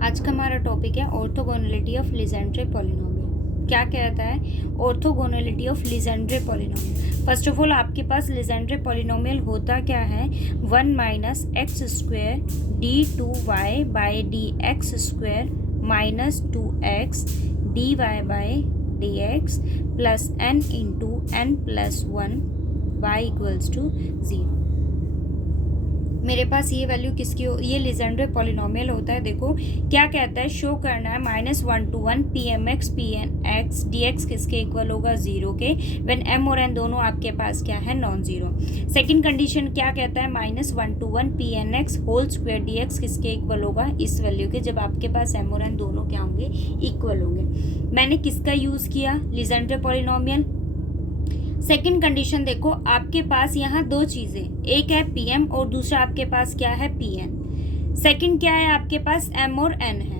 आज का हमारा टॉपिक है ऑर्थोगोनलिटी ऑफ लीजेंड्रे पॉलिनोमियल। क्या कहता है orthogonality of Legendre polynomial? First of all आपके पास लीजेंड्रे पॉलिनोमियल होता क्या है, 1 minus x square d two y by d x square minus 2x d y by d x plus n into n plus 1 y equals to 0। मेरे पास ये value किसकी हो, ये लीजेंड्रे पॉलिनोमियल होता है। देखो क्या कहता है, शो करना है -1 to 1 p m x p n x d x किसके इक्वल होगा, 0 के, व्हेन m और n दोनों आपके पास क्या है, नॉन जीरो। सेकंड कंडीशन क्या कहता है, -1 to 1 p n x whole square d x किसके इक्वल होगा, इस वैल्यू के, जब आपके पास m और n दोनों क्या होंगे, इक्वल होंगे। मैंने किसका यूज़ किया, लीजेंड्रे पॉलिनोमियल। सेकंड कंडीशन देखो, आपके पास यहाँ दो चीज़ें, एक है पी एम और दूसरा आपके पास क्या है, पी एन। सेकंड क्या है, आपके पास m और n है,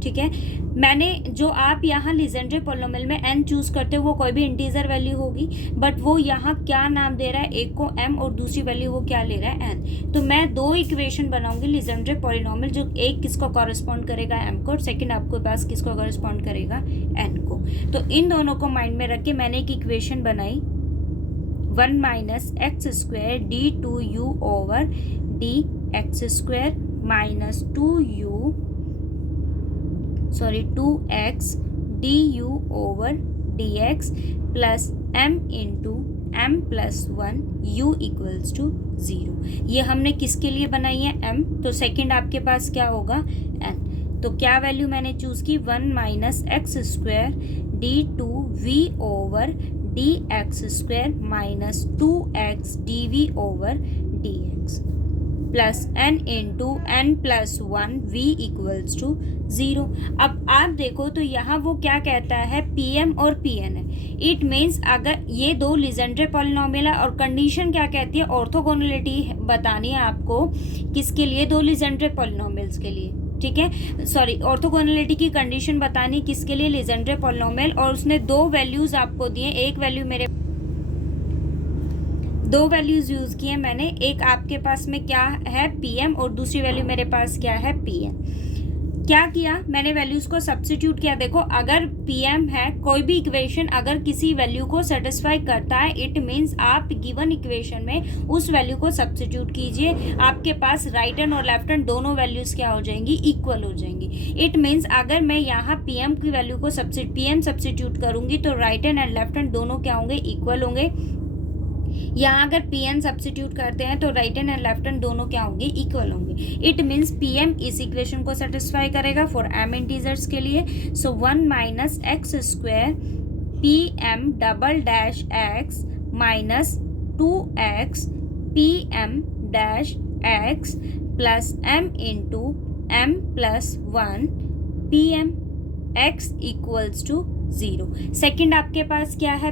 ठीक है। मैंने जो आप यहाँ लीजेंड्रे पॉलिनोमियल में n चूज करते हो वो कोई भी इंटीजर वैल्यू होगी, बट वो यहाँ क्या नाम दे रहा है, एक को m और दूसरी वैल्यू वो क्या ले रहा है, n। तो मैं दो इक्वेशन बनाऊंगी लीजेंड्रे पॉलिनोमियल, जो एक किसको कॉरेस्पॉन्ड करेगा, m को, और सेकंड आपके पास किसको कॉरेस्पॉन्ड करेगा, n को। तो इन दोनों को माइंड में रख के मैंने एक इक्वेशन बनाई, 1 minus x square d two u over d x square minus 2x d u over d x plus m into m plus 1 u equals to 0। ये हमने किसके लिए बनाई है, m, तो सेकंड आपके पास क्या होगा, n। तो क्या वैल्यू मैंने चूज की, 1 minus x square d two v over d x square minus 2x d v over d x plus n into n plus 1 v equals to 0। अब आप देखो तो यहाँ वो क्या कहता है, pm और pn है। इट मीन्स अगर ये दो लीजेंड्रे पॉलिनोमियल है, और कंडीशन क्या कहती है, ऑर्थोगोनलिटी बतानी है आपको, किसके लिए, दो लीजेंड्रे पॉलिनोमियल्स के लिए, ठीक है। सॉरी, ऑर्थोगोनलिटी की कंडीशन बतानी किसके लिए, लीजेंड्रे पॉलिनोमियल, और उसने दो वैल्यूज आपको दिए, एक वैल्यू मेरे दो वैल्यूज यूज किए मैंने, एक आपके पास में क्या है, pm, और दूसरी वैल्यू मेरे पास क्या है, pn। क्या किया मैंने, वैल्यूज को सब्स्टिट्यूट किया। देखो अगर pm है, कोई भी इक्वेशन अगर किसी वैल्यू को सेटिस्फाई करता है, इट मीन्स आप गिवन इक्वेशन में उस वैल्यू को सब्स्टिट्यूट कीजिए, आपके पास राइट हैंड और लेफ्ट हैंड दोनों वैल्यूज क्या हो जाएंगी, इक्वल हो जाएंगी। इट मीन्स अगर मैं यहाँ pm की वैल्यू को pm सब्स्टिट्यूट करूंगी तो right hand and left hand दोनों क्या होंगे, इक्वल होंगे। यहाँ अगर pn सब्स्टिट्यूट करते हैं तो right hand and left hand दोनों क्या होंगे, इक्वल होंगे। इट मीन्स pm इस इक्वेशन को सेटिस्फाई करेगा फॉर m इंटीजर्स के लिए। So 1 minus x square pm double dash x minus 2x pm dash x plus m into m plus 1 pm x equals to 0। Second आपके पास क्या है,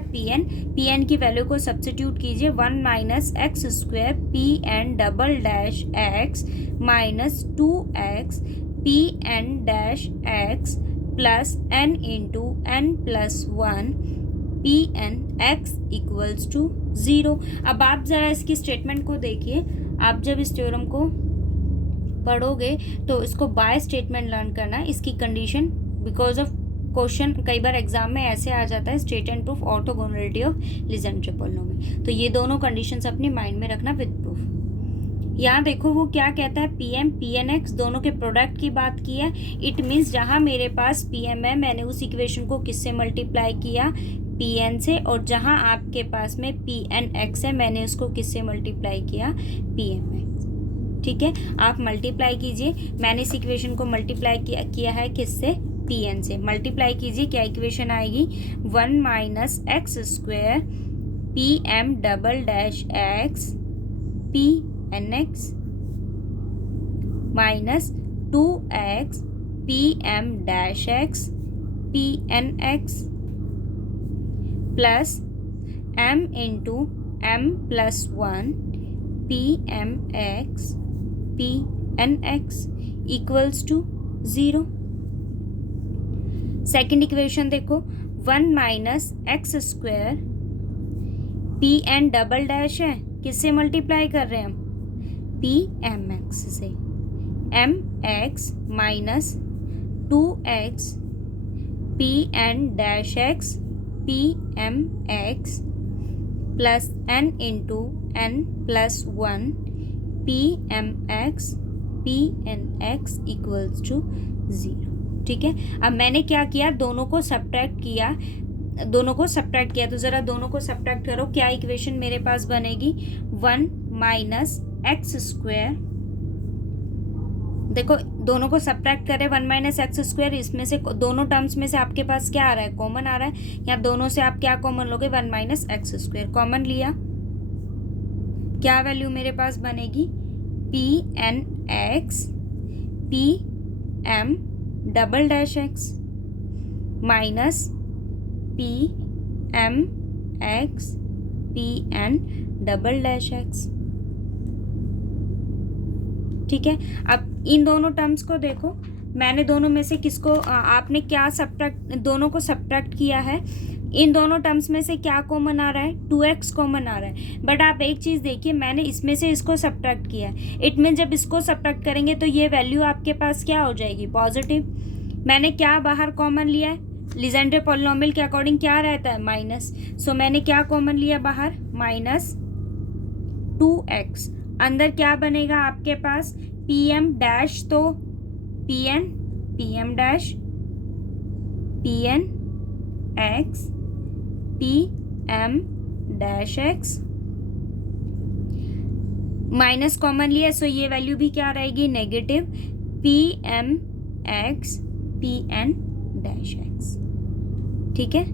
pn की वैल्यू को सब्स्टिट्यूट कीजिए, 1 minus x square pn double dash x minus 2x pn dash x plus n into n plus 1 pn x equals to 0। अब आप ज़रा इसकी स्टेटमेंट को देखिए, आप जब इस थ्योरम को पढ़ोगे तो इसको बाय स्टेटमेंट लर्न करना, इसकी कंडीशन, बिकॉज ऑफ क्वेश्चन कई बार एग्जाम में ऐसे आ जाता है, state and proof orthogonality of Legendre polynomial. तो ये दोनों कंडीशंस अपने माइंड में रखना विद प्रूफ। यहाँ देखो वो क्या कहता है, pm pnx दोनों के प्रोडक्ट की बात की है। इट मीन्स जहाँ मेरे पास pm है, मैंने उस इक्वेशन को किससे मल्टीप्लाई किया, pn से, और जहाँ आपके पास में pnx है, मैंने उसको किससे मल्टीप्लाई किया, pmx, ठीक है। आप मल्टीप्लाई कीजिए, मैंने इस इक्वेशन को मल्टीप्लाई किया है किससे, pn से। मल्टीप्लाई कीजिए, क्या इक्वेशन आएगी, 1 minus x square pm double dash x pnx minus 2x pm dash x pnx plus m into m plus 1 pmx pnx equals to 0। Second equation देखो, 1 minus x square pn double dash है, किससे multiply कर रहे हैं हम, pmx से, mx minus 2x p n dash x p m x plus n into n plus 1 p m x p n x equals to 0। ठीक है, अब मैंने क्या किया, दोनों को सब्ट्रैक्ट किया, तो ज़रा दोनों को सब्ट्रैक्ट करो। क्या इक्वेशन मेरे पास बनेगी, 1 माइनस एक्स स्क्वायर, देखो दोनों को सब्ट्रैक्ट करें, 1 माइनस एक्स स्क्वायर, इसमें से दोनों टर्म्स में से आपके पास क्या आ रहा है, कॉमन आ रहा है। या दोनों से आप क्या कॉमन लोगे, 1 माइनस एक्स स्क्वायर कॉमन लिया, क्या वैल्यू मेरे पास बनेगी, p n x p m double dash x minus p m x p n double dash x. ठीक है, अब इन दोनों टर्म्स को देखो, मैंने दोनों में से किसको, आपने क्या सब्ट्रैक्ट, दोनों को सब्ट्रैक्ट किया है, इन दोनों टर्म्स में से क्या कॉमन आ रहा है, 2x कॉमन आ रहा है। बट आप एक चीज़ देखिए, मैंने इसमें से इसको सब्ट्रैक्ट किया है, इट मीन जब इसको सब्ट्रैक्ट करेंगे तो ये वैल्यू आपके पास क्या हो जाएगी, पॉजिटिव। मैंने क्या बाहर कॉमन लिया है, लीजेंड्रे पॉलिनोमियल के अकॉर्डिंग क्या रहता है, माइनस, सो मैंने क्या कॉमन लिया बाहर, माइनस 2x, अंदर क्या बनेगा आपके पास, पी एम डैश, तो p m dash p n x p m dash x, minus common लिया, सो ये वैल्यू भी क्या रहेगी, negative, p m x p n dash x. ठीक है,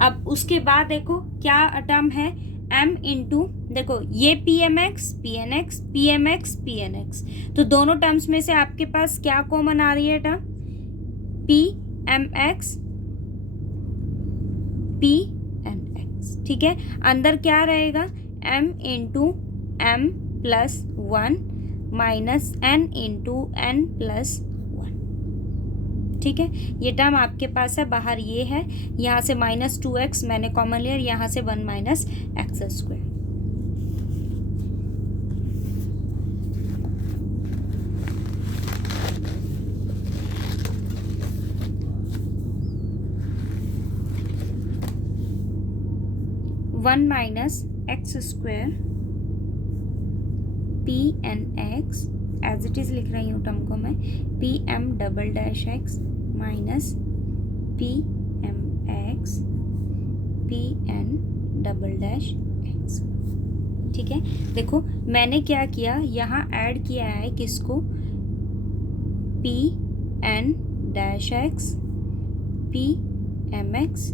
अब उसके बाद देखो क्या टर्म है, m इंटू, देखो ये p m x p n x p m x p n x, तो दोनों टर्म्स में से आपके पास क्या कॉमन आ रही है term, p m x p n x. ठीक है, अंदर क्या रहेगा, m into m plus 1 minus n into n plus 1। ठीक है, ये टर्म आपके पास है, बाहर ये है, यहाँ से माइनस 2x मैंने कॉमन लिया, यहाँ से 1 minus x square. One minus x square p n x, as it is लिख रही हूँ टर्म को मैं, p m double dash x minus p m x p n double dash x. ठीक है, देखो मैंने क्या किया, यहाँ ऐड किया है किसको, p n dash x p m x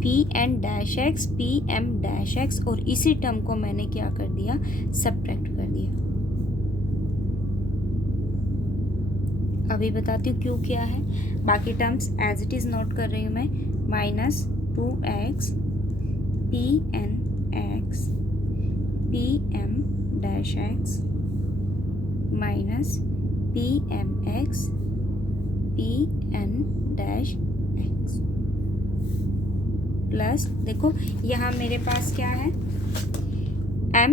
p n dash x p m dash x, और इसी टर्म को मैंने क्या कर दिया, सब्ट्रैक्ट कर दिया। अभी बताती हूँ क्यों किया है, बाकी terms as it is note कर रही हूँ मैं, minus 2x p n x p m dash x minus p m x p n dash x plus, देखो यहाँ मेरे पास क्या है, m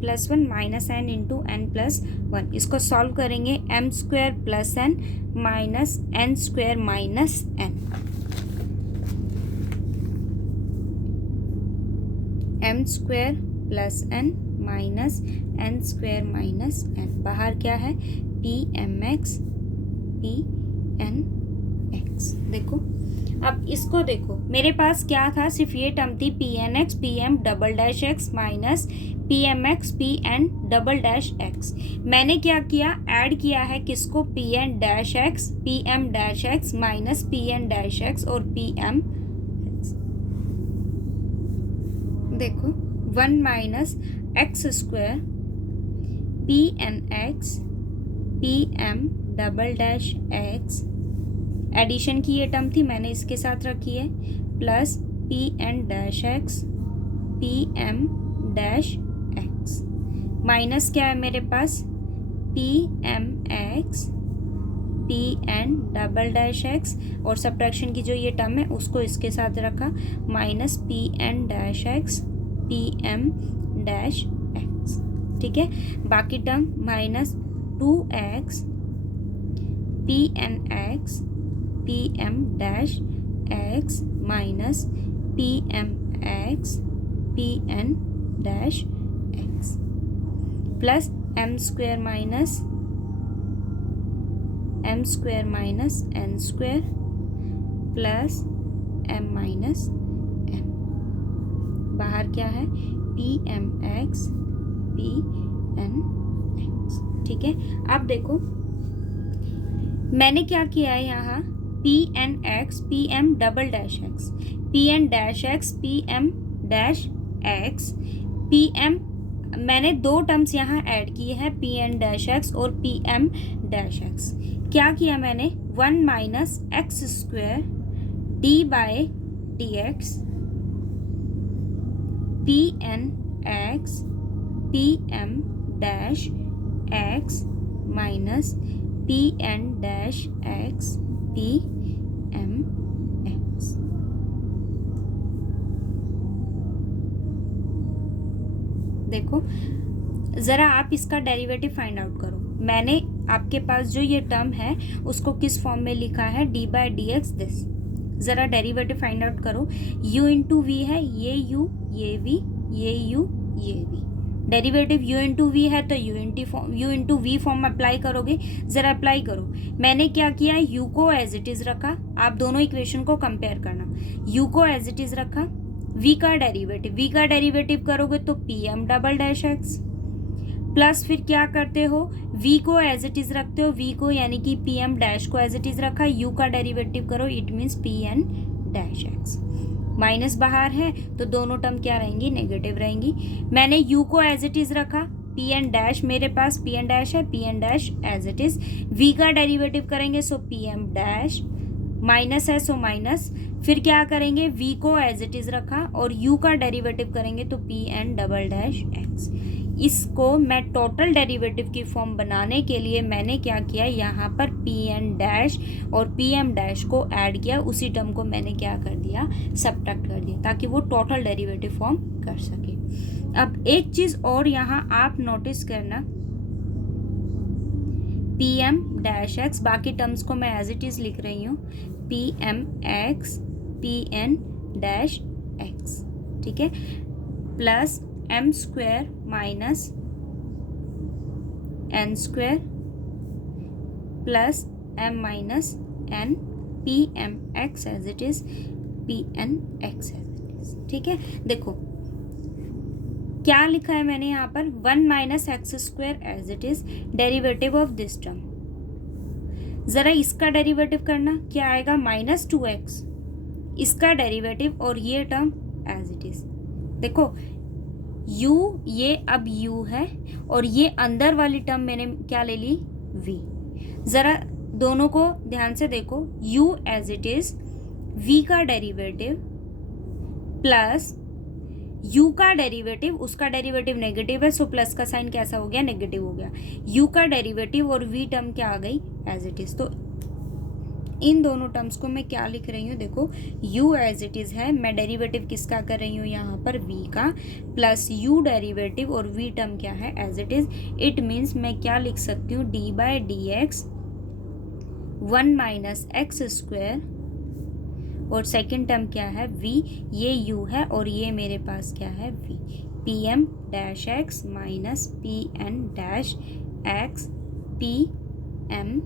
plus 1 minus n into n plus 1, इसको सॉल्व करेंगे, m square plus n minus n square minus n, m square plus n minus n square minus n, बाहर क्या है, p m x p n x. देखो अब इसको देखो, मेरे पास क्या था, सिर्फ ये टर्म थी, p n x p m double dash x minus p m x p n double dash x. मैंने क्या किया, ऐड किया है किसको, p n dash x p m dash x minus p n dash x और p m x. देखो 1 minus x square p n x p m double dash x, addition की ये टर्म थी, मैंने इसके साथ रखी है, plus P n dash x p m dash x minus क्या है मेरे पास, p m x p n double dash x, और सब्ट्रैक्शन की जो ये टर्म है उसको इसके साथ रखा, minus p n dash x p m dash x. ठीक है, बाकी term minus 2x p n x p m dash x minus p m x p n dash x plus m square minus n square plus m minus N. बाहर क्या है? P m x p n x. ठीक है, अब देखो मैंने क्या किया है यहाँ, p n x p m double dash x, p n dash x p m dash x, p m मैंने दो टर्म्स यहाँ ऐड किए हैं, पी एन डैश एक्स और पी एम डैश एक्स। क्या किया मैंने? 1 minus x square d by d x p n x p m dash x minus p n dash x p m x. देखो ज़रा आप इसका डेरिवेटिव फाइंड आउट करो। मैंने आपके पास जो ये टर्म है उसको किस फॉर्म में लिखा है? D by d x this. ज़रा डेरिवेटिव फाइंड आउट करो। u इंटू वी है, ये u ये v ये u ये v। Derivative u into v है तो u into v form apply करोगे। ज़रा अप्लाई करो। मैंने क्या किया? u को एज इट इज़ रखा। आप दोनों इक्वेशन को कंपेयर करना। u को एज इट इज़ रखा, v का डेरिवेटिव करोगे तो p m double dash x plus फिर क्या करते हो? v को एज इट इज़ रखते हो, v को यानी कि पी एम डैश को एज इट इज़ रखा, u का डेरिवेटिव करो, it means p n dash x. Minus बाहर है तो दोनों टर्म क्या रहेंगी? नेगेटिव रहेंगी। मैंने u को एज इट इज़ रखा, पी एन डैश मेरे पास पी एन डैश है, p n dash as it is, v का डेरिवेटिव करेंगे so p m dash, minus है सो माइनस, फिर क्या करेंगे? v को एज इट इज़ रखा और u का डेरिवेटिव करेंगे तो p n double dash x. इसको मैं टोटल डेरिवेटिव की फॉर्म बनाने के लिए मैंने क्या किया? यहाँ पर पी एन डैश और पी एम डैश को ऐड किया, उसी टर्म को मैंने क्या कर दिया? सब्ट्रैक्ट कर दिया, ताकि वो टोटल डेरिवेटिव फॉर्म कर सके। अब एक चीज़ और यहाँ आप नोटिस करना, पी एम डैश एक्स, बाकी टर्म्स को मैं एज इट इज़ लिख रही हूँ, p m x p n dash x. ठीक है, plus m square minus n square plus m minus n p m x as it is p n x as it is. ठीक है, देखो क्या लिखा है मैंने यहाँ पर? 1 minus x square as it is derivative of this term. ज़रा इसका डेरिवेटिव करना, क्या आएगा? माइनस 2x, इसका डेरिवेटिव और ये टर्म एज इट इज। देखो u, ये अब u है और ये अंदर वाली टर्म मैंने क्या ले ली? v। ज़रा दोनों को ध्यान से देखो, u as it is, v का डेरिवेटिव प्लस u का डेरिवेटिव, उसका डेरिवेटिव नेगेटिव है सो प्लस का साइन कैसा हो गया? नेगेटिव हो गया। u का डेरिवेटिव और v टर्म क्या आ गई? As it is. तो इन दोनों टर्म्स को मैं क्या लिख रही हूँ? देखो u एज इट इज़ है, मैं डेरिवेटिव किसका कर रही हूँ यहाँ पर? v का, प्लस u डेरिवेटिव और v टर्म क्या है? As it is. It means मैं क्या लिख सकती हूँ? d by d x 1 minus x square और सेकेंड टर्म क्या है? v, ये u है और ये मेरे पास क्या है? v, p m dash x minus p n dash x p m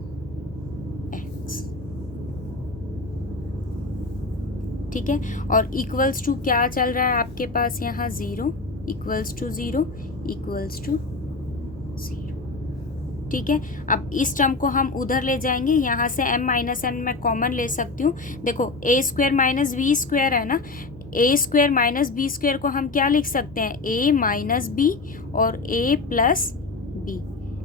x. ठीक है, और इक्वल्स टू क्या चल रहा है आपके पास यहाँ? 0, इक्वल्स टू 0 इक्वल्स टू 0। ठीक है, अब इस टर्म को हम उधर ले जाएंगे, यहाँ से m माइनस n मैं कॉमन ले सकती हूँ। देखो a square minus b square है ना, a square minus b square को हम क्या लिख सकते हैं? a माइनस बी और a प्लस बी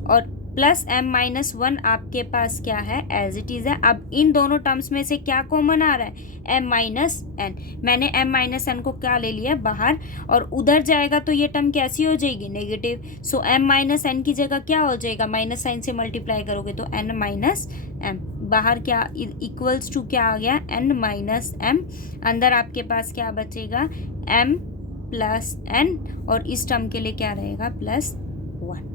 और प्लस m माइनस 1 आपके पास क्या है? एज इट इज़ है। अब इन दोनों टर्म्स में से क्या कॉमन आ रहा है? m minus n। मैंने m माइनस n को क्या ले लिया? बाहर, और उधर जाएगा तो ये टर्म कैसी हो जाएगी? नेगेटिव। सो m माइनस n की जगह क्या हो जाएगा? माइनस साइन से मल्टीप्लाई करोगे तो n माइनस m। बाहर क्या इक्वल्स टू क्या आ गया? n minus m। अंदर आपके पास क्या बचेगा? m प्लस n और इस टर्म के लिए क्या रहेगा? Plus 1।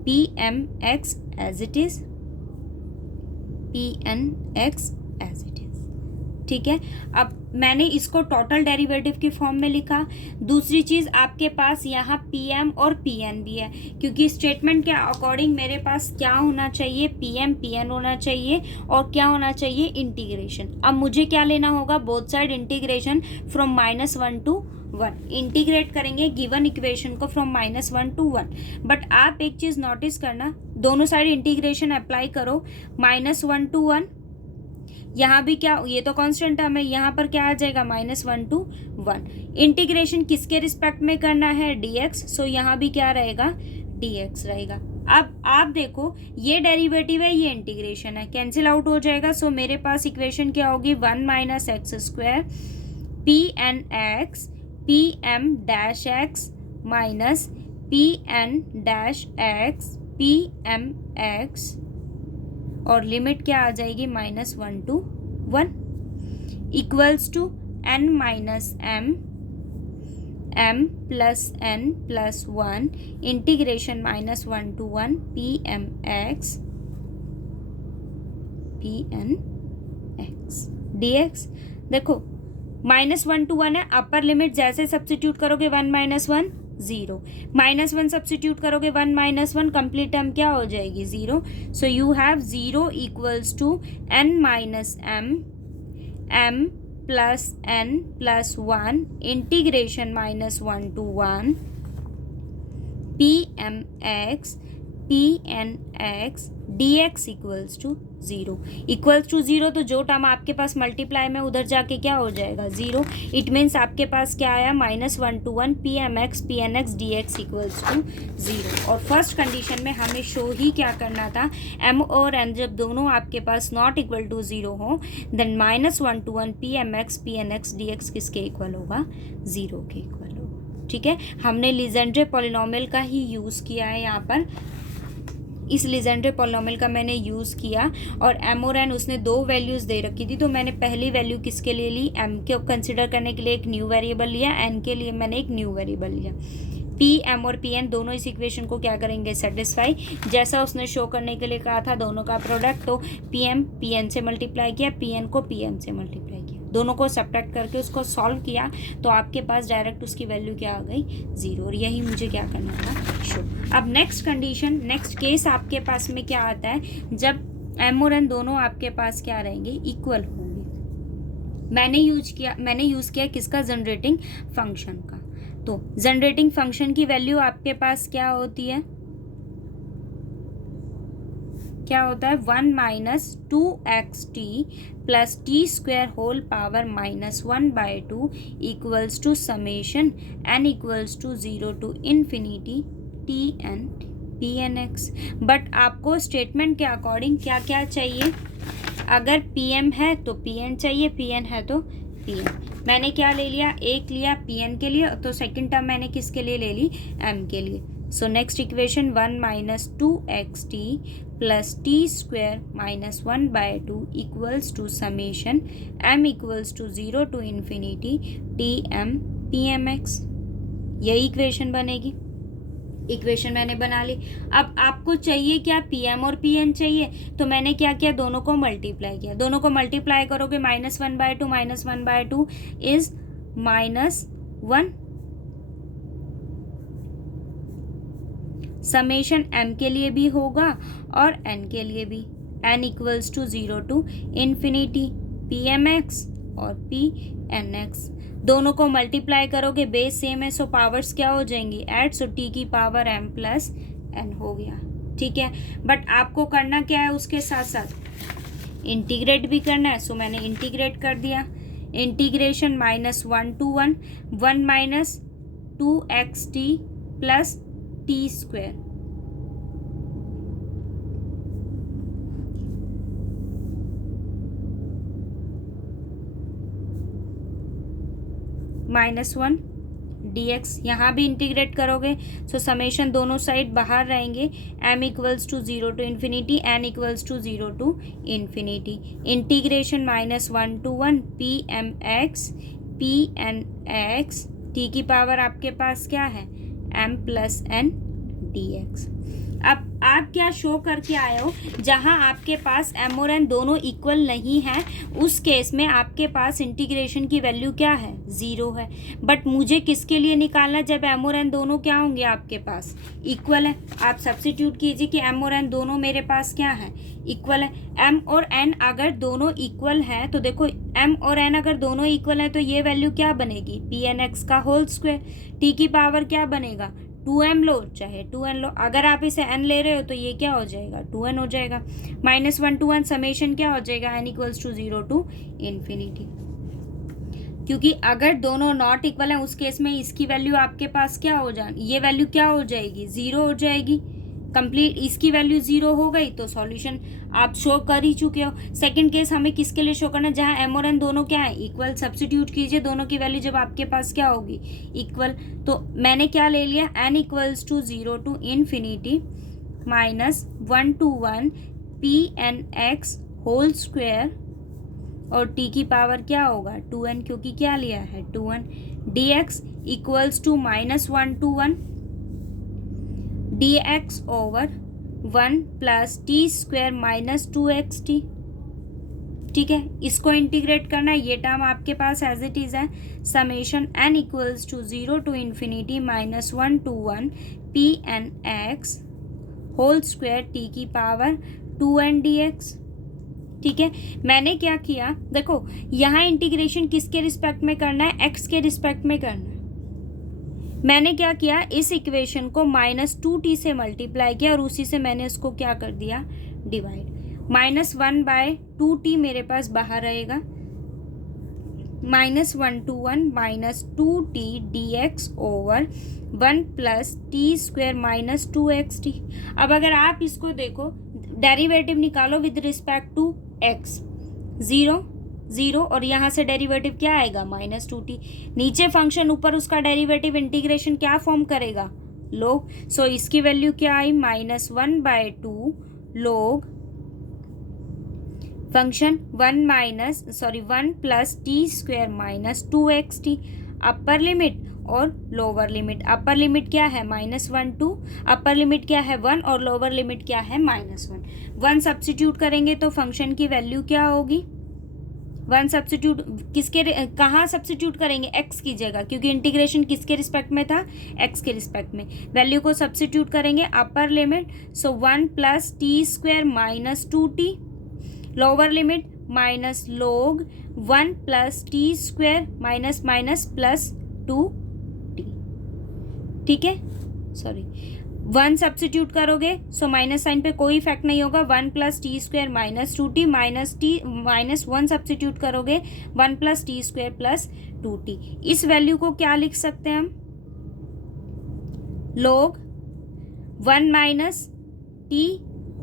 P m x as it is p n x as it is. ठीक है, अब मैंने इसको टोटल डेरिवेटिव की फॉर्म में लिखा। दूसरी चीज़ आपके पास यहाँ पी एम और पी एन भी है, क्योंकि स्टेटमेंट के अकॉर्डिंग मेरे पास क्या होना चाहिए, पी एम पी एन होना चाहिए और क्या होना चाहिए, इंटीग्रेशन। अब मुझे क्या लेना होगा, both side integration from -1 to 1। Integrate करेंगे गिवन इक्वेशन को फ्रॉम -1 to 1। बट आप एक चीज़ नोटिस करना, दोनों साइड इंटीग्रेशन अप्लाई करो, -1 to 1, यहाँ भी क्या, ये तो कांस्टेंट टर्म है, यहाँ पर क्या आ जाएगा, -1 to 1। इंटीग्रेशन किसके रिस्पेक्ट में करना है, dx, सो यहाँ भी क्या रहेगा, dx रहेगा। अब आप देखो, ये डेरिवेटिव है, ये इंटीग्रेशन है, कैंसिल आउट हो जाएगा। सो मेरे पास इक्वेशन क्या होगी, 1 - x² p n x p m dash x minus p n dash x p m x, और लिमिट क्या आ जाएगी, -1 to 1 equals to n minus m m plus n plus 1 integration -1 to 1 p m x p n x d x. देखो -1 to 1 है, upper limit जैसे substitute करोगे 1 - 1 0, -1 substitute करोगे 1 - 1, complete term क्या हो जाएगी, 0। So you have 0 equals to n minus m plus n plus 1 integration -1 to 1 p m x p n x d x equals to 0। Equals to 0 तो जो term आपके पास multiply में उधर जाके क्या हो जाएगा, 0। इट मीन्स आपके पास क्या आया, -1 to 1 p m x p n x d x equals to 0। और फर्स्ट कंडीशन में हमें शो ही क्या करना था, m और n जब दोनों आपके पास नॉट इक्वल टू 0 हो, then -1 to 1 p m x d x किसके इक्वल होगा, 0 के इक्वल होगा। ठीक है, हमने लीजेंड्रे पॉलिनोमियल का ही यूज़ किया है यहाँ पर, इस लीजेंड्रे पॉलिनोमियल का मैंने यूज़ किया, और m और n उसने 2 वैल्यूज़ दे रखी थी, तो मैंने पहली वैल्यू किसके लिए ली, m के कंसिडर करने के लिए एक न्यू वेरिएबल लिया, n के लिए मैंने एक न्यू वेरिएबल लिया। पी एम और पी एन दोनों इस इक्वेशन को क्या करेंगे, सेटिस्फाई, जैसा उसने शो करने के लिए कहा था, दोनों का प्रोडक्ट। तो पी एम पी एन से मल्टीप्लाई किया, पी एन को पी एम से मल्टीप्लाई किया, दोनों को सब्ट्रैक्ट करके उसको सॉल्व किया, तो आपके पास डायरेक्ट उसकी वैल्यू क्या आ गई, 0। और यही मुझे क्या करना था, शो। अब नेक्स्ट कंडीशन, नेक्स्ट केस आपके पास में क्या आता है, जब m और n दोनों आपके पास क्या रहेंगे, इक्वल होंगे। मैंने यूज़ किया किसका, जनरेटिंग फंक्शन का। तो जनरेटिंग फंक्शन की वैल्यू आपके पास क्या होती है, क्या होता है, 1 - 2xt plus t² whole power -1/2 equals to summation n equals to 0 to ∞ tn pnx। But आपको स्टेटमेंट के अकॉर्डिंग क्या क्या चाहिए, अगर pm है तो pn चाहिए, pn है तो pn। मैंने क्या ले लिया, एक लिया pn के लिए, तो सेकंड टर्म मैंने किसके लिए ले ली, m के लिए। So next equation 1 - 2xt plus t² -1/2 equals to summation m equals to 0 to ∞ tm pmx। यही इक्वेशन बनेगी। इक्वेशन मैंने बना ली। अब आपको चाहिए क्या, pm और pn चाहिए, तो मैंने क्या किया, दोनों को मल्टीप्लाई किया। दोनों को मल्टीप्लाई करोगे -1/2 इज -1। समेशन m के लिए भी होगा और n के लिए भी, n equals to 0 to ∞ pmx और pnx। दोनों को मल्टीप्लाई करोगे, बेस सेम है, सो पावर्स क्या हो जाएंगी, ऐड, सो t की पावर m प्लस n हो गया। ठीक है, बट आपको करना क्या है, उसके साथ साथ इंटीग्रेट भी करना है, सो मैंने इंटीग्रेट कर दिया। Integration -1 to 1 -2xt plus t² -1 dx, यहाँ भी इंटीग्रेट करोगे, सो समेशन दोनों साइड बाहर रहेंगे, m equals to 0 to ∞, n equals to 0 to ∞। Integration -1 to 1 pmx pnx, t की पावर आपके पास क्या है, m प्लस n dx। अब आप क्या शो करके आए हो, जहां आपके पास m और n दोनों इक्वल नहीं है, उस केस में आपके पास इंटीग्रेशन की वैल्यू क्या है, 0 है। बट मुझे किसके लिए निकालना, जब m और n दोनों क्या होंगे आपके पास, इक्वल है। आप सब्स्टिट्यूट कीजिए कि m और n दोनों मेरे पास क्या है, इक्वल है। m और n अगर दोनों इक्वल हैं तो देखो m और n अगर दोनों इक्वल हैं तो ये वैल्यू क्या बनेगी, pn(x) का होल स्क्वायर, t की पावर क्या बनेगा, 2m लो चाहे 2n लो, अगर आप इसे n ले रहे हो तो ये क्या हो जाएगा, 2n हो जाएगा। -1 to 1 समेशन क्या हो जाएगा, n = 0 to इन्फिनिटी। क्योंकि अगर दोनों नॉट इक्वल हैं उस केस में इसकी वैल्यू आपके पास क्या हो जाए, ये वैल्यू क्या हो जाएगी, 0 हो जाएगी। कंप्लीट इसकी वैल्यू 0 हो गई तो सॉल्यूशन आप शो कर ही चुके हो। सेकंड केस हमें किसके लिए शो करना है, जहां m और n दोनों क्या है, इक्वल। सब्स्टिट्यूट कीजिए दोनों की वैल्यू जब आपके पास क्या होगी, इक्वल। तो मैंने क्या ले लिया, n = 0 to infinity -1 to 1 pn(x) whole square, और t की पावर क्या होगा, 2n, क्योंकि क्या लिया है, 2n, dx = -1 to 1 dx over 1 + t² - 2xt। ठीक है, इसको इंटीग्रेट करना है, ये टर्म आपके पास एज इट इज है। Summation n = 0 to infinity -1 to 1 pn(x) whole square, t की पावर 2n dx। ठीक है, मैंने क्या किया, देखो यहाँ इंटीग्रेशन किसके रिस्पेक्ट में करना है, x के रिस्पेक्ट में करना है। मैंने क्या किया, इस इक्वेशन को -2t से मल्टीप्लाई किया और उसी से मैंने इसको क्या कर दिया, डिवाइड। -1/2t मेरे पास बाहर रहेगा, -1 to 1 -2t dx over 1 + t² - 2xt। अब अगर आप इसको देखो, डेरिवेटिव निकालो विद रिस्पेक्ट टू x, 0 और यहाँ से डेरिवेटिव क्या आएगा, -2t। नीचे फंक्शन, ऊपर उसका डेरिवेटिव, इंटीग्रेशन क्या फॉर्म करेगा, log। सो इसकी वैल्यू क्या आई, -1/2 log function 1 + t² - 2xt। Upper limit और लोअर लिमिट, अपर लिमिट क्या है, -1 to, अपर लिमिट क्या है 1 और लोअर लिमिट क्या है, -1। 1 सब्स्टिट्यूट करेंगे तो फंक्शन की वैल्यू क्या होगी, 1 सब्स्टिट्यूट किसके, कहाँ सब्स्टिट्यूट करेंगे, x की जगह, क्योंकि इंटीग्रेशन किसके रिस्पेक्ट में था, x के रिस्पेक्ट में। वैल्यू को सब्स्टिट्यूट करेंगे, अपर लिमिट, सो 1 + t² - 2t, lower limit -log 1 + t² - +2t। ठीक है, सॉरी 1 सब्स्टिट्यूट करोगे सो माइनस साइन पे कोई इफेक्ट नहीं होगा, 1 + t² - 2t -1 सब्स्टिट्यूट करोगे 1 + t² + 2t। इस वैल्यू को क्या लिख सकते हैं हम, log 1 - t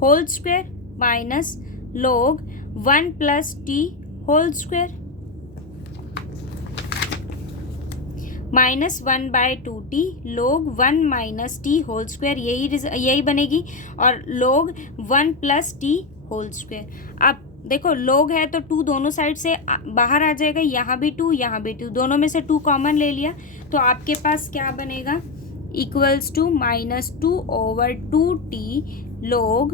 whole square minus log 1 + t whole square -1/2t log 1 - t whole square, यही बनेगी, और log 1 + t होल स्क्वायर। अब देखो log है तो 2 दोनों साइड से बाहर आ जाएगा, यहाँ भी 2 यहाँ भी 2, दोनों में से 2 कॉमन ले लिया तो आपके पास क्या बनेगा, = -2/2t log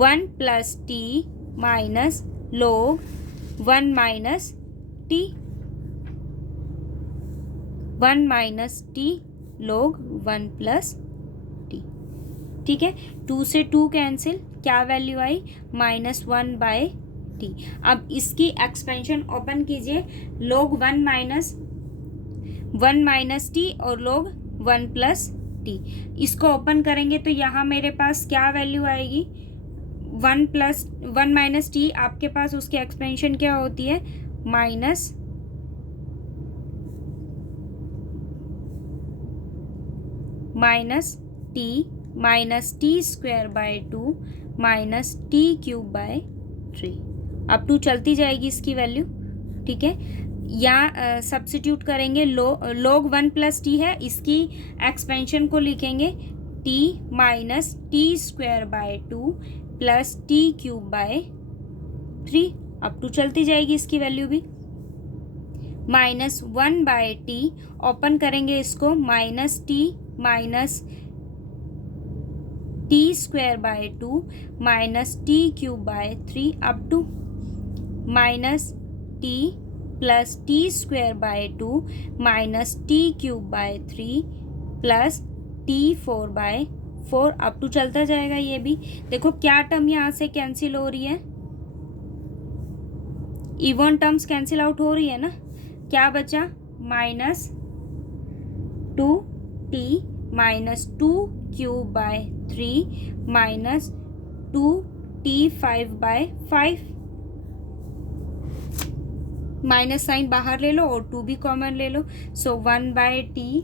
1 + t log 1 - t 1 - t log 1 + t। ठीक है, 2 से 2 कैंसिल, क्या वैल्यू आई, -1/t। अब इसकी एक्सपेंशन ओपन कीजिए, log 1 - t और log 1 + t, इसको ओपन करेंगे तो यहाँ मेरे पास क्या वैल्यू आएगी, 1 - t, आपके पास उसकी एक्सपेंशन क्या होती है, -t - t²/2 - t³ अब 2 चलती जाएगी इसकी वैल्यू। ठीक है, यहाँ सब्स्टिट्यूट करेंगे, log 1 + t है, इसकी एक्सपेंशन को लिखेंगे t - t²/2 + t³ अब 2 चलती जाएगी इसकी वैल्यू भी। -1/t ओपन करेंगे इसको, -t t square by 2 minus t cube by 3 up to minus t plus t square by 2 minus t cube by 3 plus t 4 by 4 up to चलता जाएगा। ये भी देखो क्या टर्म यहाँ से कैंसिल हो रही है, इवन टर्म्स कैंसिल आउट हो रही है ना। क्या बचा, minus 2t minus 2 cube by 3 minus 2t5 by 5, minus sign बाहर ले लो और 2 भी कॉमन ले लो। सो 1 बाय टी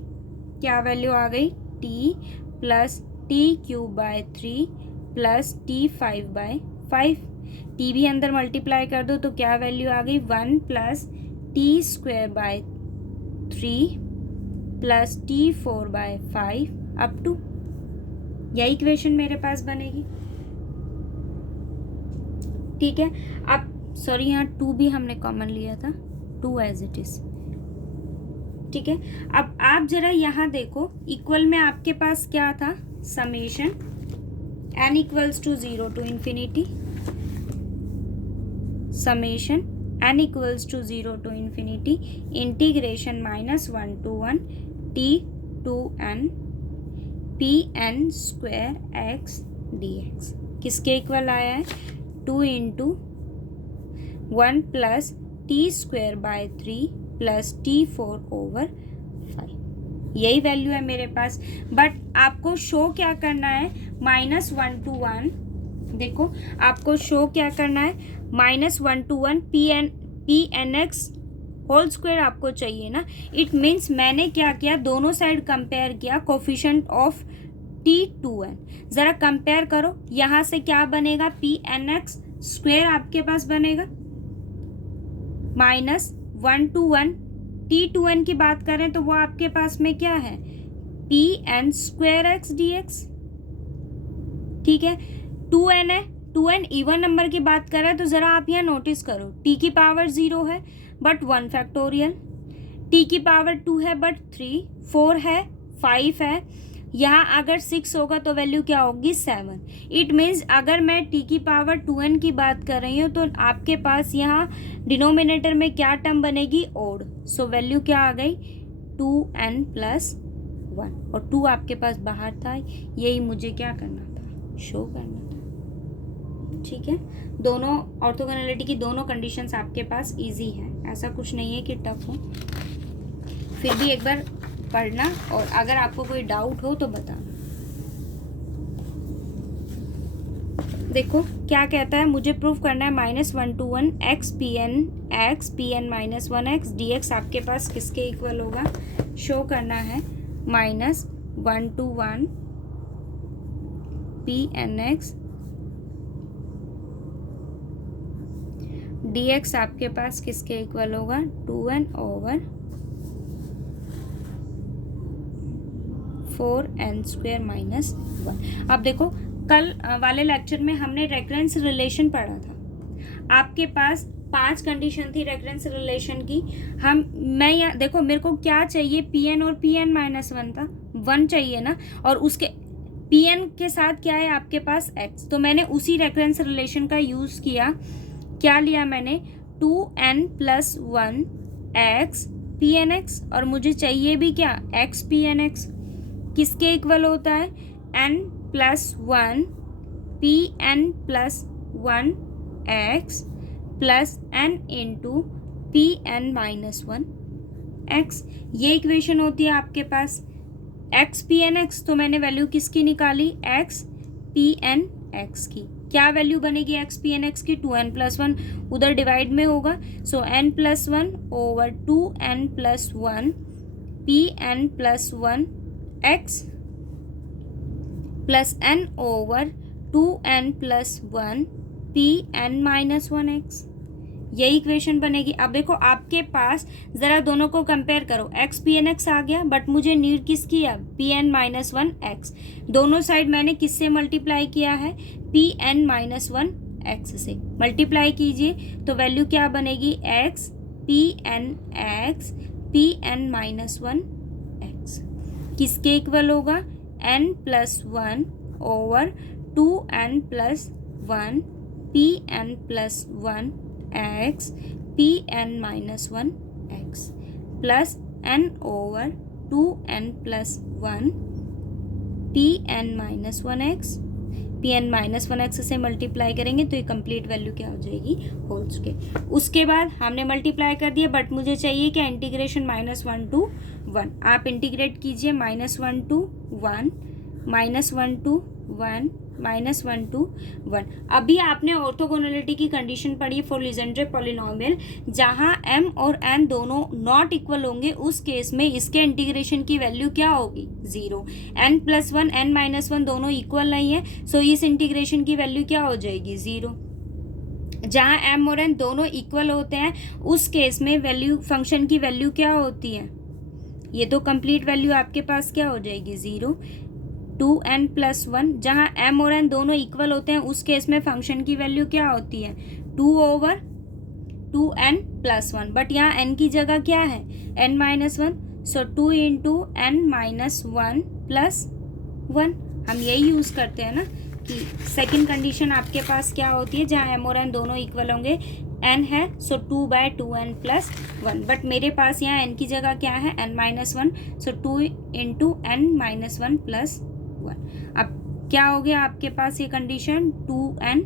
क्या वैल्यू आ गई, t plus t cube by 3 plus t5 by 5, t भी अंदर मल्टीप्लाई कर दो तो क्या वैल्यू आ गई, 1 plus t square by 3 plus t4 by 5 up to, यही इक्वेशन मेरे पास बनेगी। ठीक है, अब सॉरी यहाँ 2 भी हमने कॉमन लिया था, 2 एज इट इज। ठीक है, अब आप जरा यहाँ देखो, इक्वल में आपके पास क्या था, summation n equals to 0 to infinity, summation n equals to 0 to infinity integration minus 1 to 1 t to n p n square x dx किसके इक्वल आया है, 2 into 1 plus t square by 3 plus t4 over 5, यही value है मेरे पास। But आपको show क्या करना है, माइनस 1 to 1, देखो आपको शो क्या करना है, minus 1 to 1 p n x whole square आपको चाहिए ना। इट मीन्स मैंने क्या किया, दोनों साइड कंपेयर किया, coefficient of t two n, ज़रा कंपेयर करो, यहाँ से क्या बनेगा, पी एन एक्स स्क्वायर आपके पास बनेगा, minus 1 to 1 t two n की बात करें तो वो आपके पास में क्या है, p n square x d x. ठीक है, 2n है, 2n इवन नंबर की बात कर रहा है तो ज़रा आप यहाँ नोटिस करो, t की पावर 0 है बट 1 फैक्टोरियल, t की पावर 2 है बट 3, 4 है, 5 है, यहाँ अगर 6 होगा तो वैल्यू क्या होगी, 7। इट मीन्स अगर मैं t की पावर 2n की बात कर रही हूँ तो आपके पास यहाँ डिनोमिनेटर में क्या टर्म बनेगी, ओड। सो वैल्यू क्या आ गई, 2n प्लस 1, और 2 आपके पास बाहर था, यही मुझे क्या करना था, शो करना था। ठीक है, दोनों ऑर्थोगोनैलिटी की दोनों कंडीशंस आपके पास इजी है, ऐसा कुछ नहीं है कि टफ हो। फिर भी एक बार पढ़ना और अगर आपको कोई डाउट हो तो बताना। देखो क्या कहता है, मुझे प्रूफ करना है minus 1 to 1 x p n minus 1 x d x आपके पास किसके इक्वल होगा, शो करना है minus 1 to 1 p n x d x आपके पास किसके इक्वल होगा, 2n over 4n square minus 1। अब देखो कल वाले लेक्चर में हमने रेफरेंस रिलेशन पढ़ा था, आपके पास 5 कंडीशन थी रेफरेंस रिलेशन की। मैं यहाँ देखो मेरे को क्या चाहिए, pn और pn माइनस 1 था, 1 चाहिए ना, और उसके pn के साथ क्या है आपके पास x, तो मैंने उसी रेफरेंस रिलेशन का यूज़ किया। क्या लिया मैंने, 2n plus 1 x p n x, और मुझे चाहिए भी क्या, x पी एन एक्स किसके इक्वल होता है, n plus 1 p n plus 1 x plus n into p n minus 1 x, ये इक्वेशन होती है आपके पास x पी एन एक्स। तो मैंने वैल्यू किसकी निकाली, x पी एन एक्स की। क्या वैल्यू बनेगी x पी एन एक्स की, 2n प्लस 1, उधर डिवाइड में होगा, so n plus 1 over 2n plus 1 p n plus 1 x plus n over 2n plus 1 p n minus 1 x, यही equation बनेगी। अब देखो आपके पास ज़रा दोनों को कंपेयर करो, x पी एन एक्स आ गया बट मुझे नीड किसकी है, पी एन माइनस 1 एक्स। दोनों साइड मैंने किससे मल्टीप्लाई किया है, पी एन माइनस 1 एक्स से मल्टीप्लाई कीजिए तो वैल्यू क्या बनेगी, x p n minus 1 x किसके इक्वल होगा, n plus 1 over 2n plus 1 pn plus 1 x pn minus 1 x plus n over 2n plus 1 pn minus 1 x pn minus 1 x से multiply करेंगे तो ये कंप्लीट वैल्यू क्या हो जाएगी, whole square. उसके बाद हमने मल्टीप्लाई कर दिया, बट मुझे चाहिए क्या, इंटीग्रेशन -1 to 1। आप इंटीग्रेट कीजिए -1 to 1 -1 to 1 -1 to 1। अभी आपने ऑर्थोगोनलिटी की कंडीशन पढ़ी फॉर लीजेंड्रे पॉलिनोमियल, जहां m और n दोनों नॉट इक्वल होंगे, उस केस में इसके इंटीग्रेशन की वैल्यू क्या होगी, 0। n प्लस 1 n माइनस 1 दोनों इक्वल नहीं है, सो इस इंटीग्रेशन की वैल्यू क्या हो जाएगी, 0। जहां m और n दोनों इक्वल होते हैं, उस केस में वैल्यू, फंक्शन की वैल्यू क्या होती है, ये तो कंप्लीट वैल्यू आपके पास क्या हो जाएगी, 0। 2n प्लस 1, जहाँ m और n दोनों इक्वल होते हैं, उस केस में फंक्शन की वैल्यू क्या होती है, 2 ओवर 2n प्लस 1, बट यहाँ n की जगह क्या है, n माइनस 1, सो 2 इंटू n माइनस 1 प्लस 1। हम यही यूज़ करते हैं ना कि सेकंड कंडीशन आपके पास क्या होती है, जहाँ m और n दोनों इक्वल होंगे, n है सो 2/2n प्लस 1, बट मेरे पास यहाँ n की जगह क्या है, n माइनस 1, सो 2 इंटू n माइनस 1 प्लस 1। अब क्या हो गया आपके पास ये कंडीशन, 2n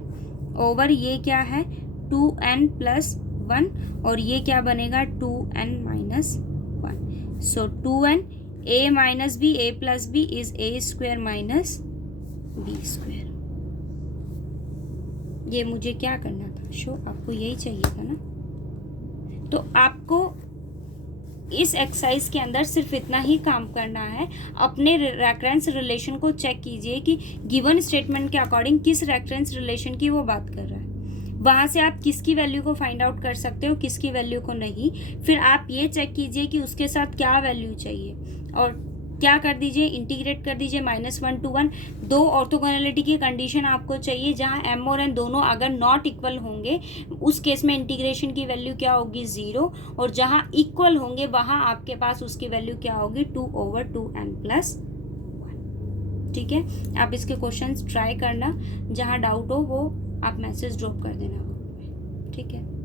ओवर ये क्या है 2n प्लस 1, और ये क्या बनेगा 2n minus 1। So 2n a minus b a plus b is a square minus b square. ये मुझे क्या करना था, शो आपको यही चाहिए था ना। तो आपको इस एक्सरसाइज के अंदर सिर्फ इतना ही काम करना है, अपने रेफरेंस रिलेशन को चेक कीजिए कि गिवन स्टेटमेंट के अकॉर्डिंग किस रेफरेंस रिलेशन की वो बात कर रहा है, वहाँ से आप किसकी वैल्यू को फाइंड आउट कर सकते हो, किसकी वैल्यू को नहीं। फिर आप ये चेक कीजिए कि उसके साथ क्या वैल्यू चाहिए, और क्या कर दीजिए, इंटीग्रेट कर दीजिए -1 to 1। दो ऑर्थोगोनलिटी की कंडीशन आपको चाहिए, जहां m और n दोनों अगर नॉट इक्वल होंगे, उस केस में इंटीग्रेशन की वैल्यू क्या होगी, 0, और जहां इक्वल होंगे वहां आपके पास उसकी वैल्यू क्या होगी, 2 ओवर 2n प्लस 1। ठीक है, आप इसके क्वेश्चंस ट्राई करना, जहां डाउट हो वो आप मैसेज ड्रॉप कर देना ग्रुप में। ठीक है।